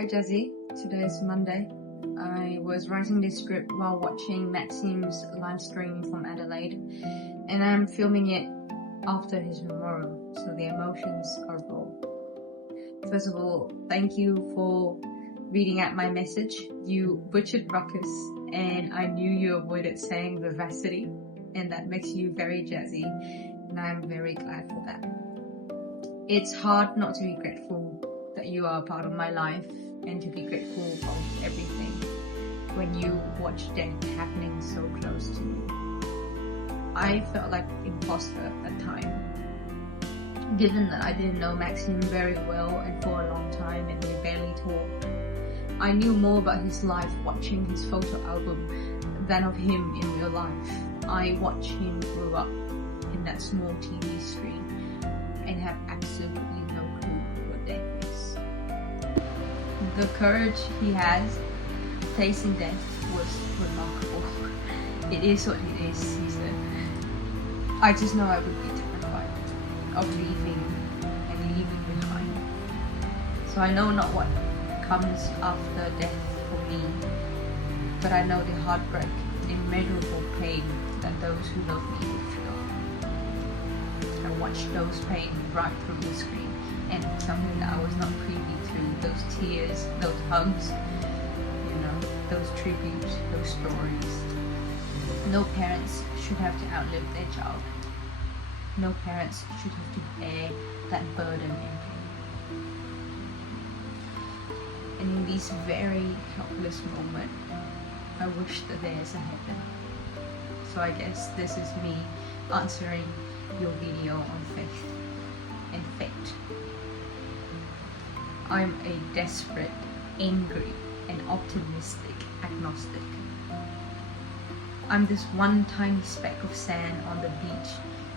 Hi Jazzy, today is Monday. I was writing this script while watching Maxim's live stream from Adelaide, and I'm filming it after his memorial, so the emotions are raw. First of all, thank you for reading out my message. You butchered ruckus, and I knew you avoided saying vivacity, and that makes you very jazzy, and I'm very glad for that. It's hard not to be grateful that you are a part of my life and to be grateful of everything when you watch death happening so close to you. I felt like an imposter at that time, given that I didn't know Maxim very well and for a long time and we barely talked. I knew more about his life watching his photo album than of him in real life. I watched him grow up in that small TV screen and have absolutely no clue what death is. The courage he has facing death was remarkable. It is what it is, he said. I just know I would be terrified of leaving behind. So I know not what comes after death for me, but I know the heartbreak and immeasurable pain that those who love me will feel. I watched those pain right through the screen, and something that I was not privy to, those tears, those hugs, those tributes, those stories. No parents should have to outlive their child. No parents should have to bear that burden and pain. And in these very helpless moments, I wish that there's a heaven. So I guess this is me answering your video on faith and fate. I'm a desperate, angry, and optimistic agnostic. I'm this one tiny speck of sand on the beach,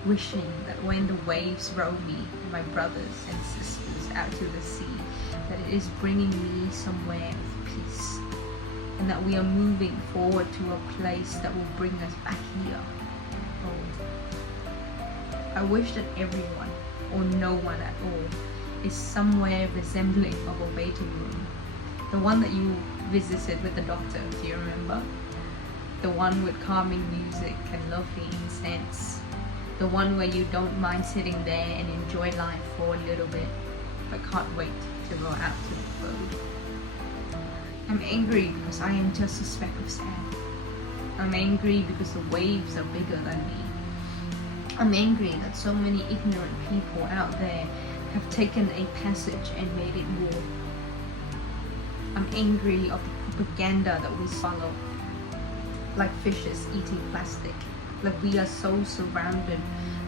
wishing that when the waves roll me and my brothers and sisters out to the sea, that it is bringing me somewhere of peace, and that we are moving forward to a place that will bring us back here. Oh, I wish that everyone, or no one at all, is somewhere resembling of a waiting room. The one that you visited with the doctor, do you remember? The one with calming music and lovely incense. The one where you don't mind sitting there and enjoy life for a little bit, but can't wait to go out to the road. I'm angry because I am just a speck of sand. I'm angry because the waves are bigger than me. I'm angry that so many ignorant people out there have taken a passage and made it war. I'm angry of the propaganda that we follow, like fishes eating plastic, like we are so surrounded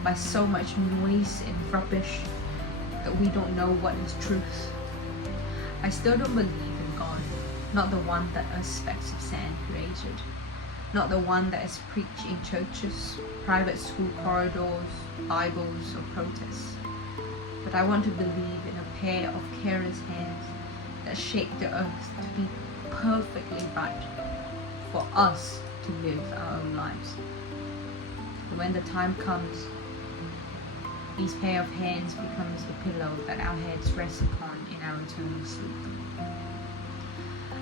by so much noise and rubbish that we don't know what is truth. I still don't believe in God, not the one that us specks of sand created, not the one that is preached in churches, private school corridors, Bibles, or protests. But I want to believe in a pair of careless hands that shape the earth to be perfectly right for us to live our own lives. And when the time comes, these pair of hands becomes the pillow that our heads rest upon in our eternal sleep.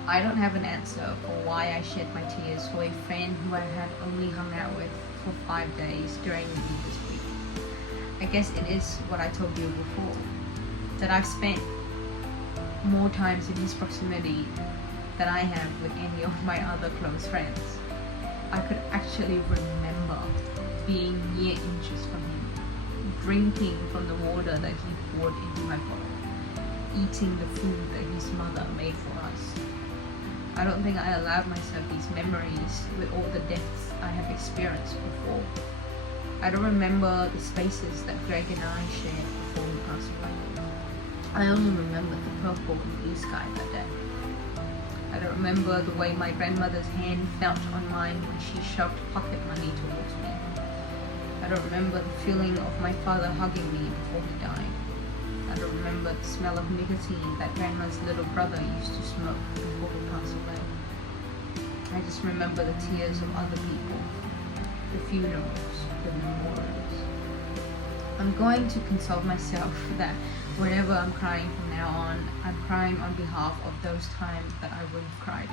I don't have an answer for why I shed my tears for a friend who I had only hung out with for 5 days during the this week. I guess it is what I told you before, that I've spent more times in his proximity than I have with any of my other close friends. I could actually remember being mere inches from him, drinking from the water that he poured into my bottle, eating the food that his mother made for us. I don't think I allowed myself these memories with all the deaths I have experienced before. I don't remember the spaces that Greg and I shared before we passed away. I only remember the purple and blue sky that day. I don't remember the way my grandmother's hand felt on mine when she shoved pocket money towards me. I don't remember the feeling of my father hugging me before he died. I don't remember the smell of nicotine that grandma's little brother used to smoke before he passed away. I just remember the tears of other people, the funerals, the memorials. I'm going to console myself that Whenever I'm crying from now on, I'm crying on behalf of those times that I would have cried.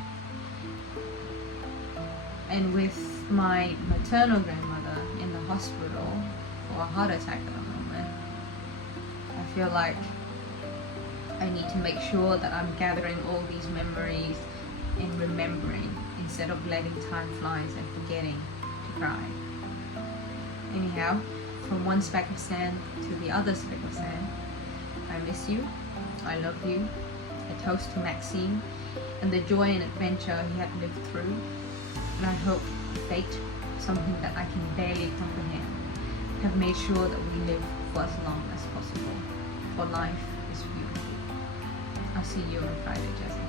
And with my maternal grandmother in the hospital for a heart attack at the moment, I feel like I need to make sure that I'm gathering all these memories and remembering instead of letting time flies and forgetting to cry. Anyhow, from one speck of sand to the other speck of sand, I miss you, I love you, a toast to Maxim and the joy and adventure he had lived through, and I hope fate, something that I can barely comprehend, have made sure that we live for as long as possible, for life is beautiful. I'll see you on Friday, Jessica.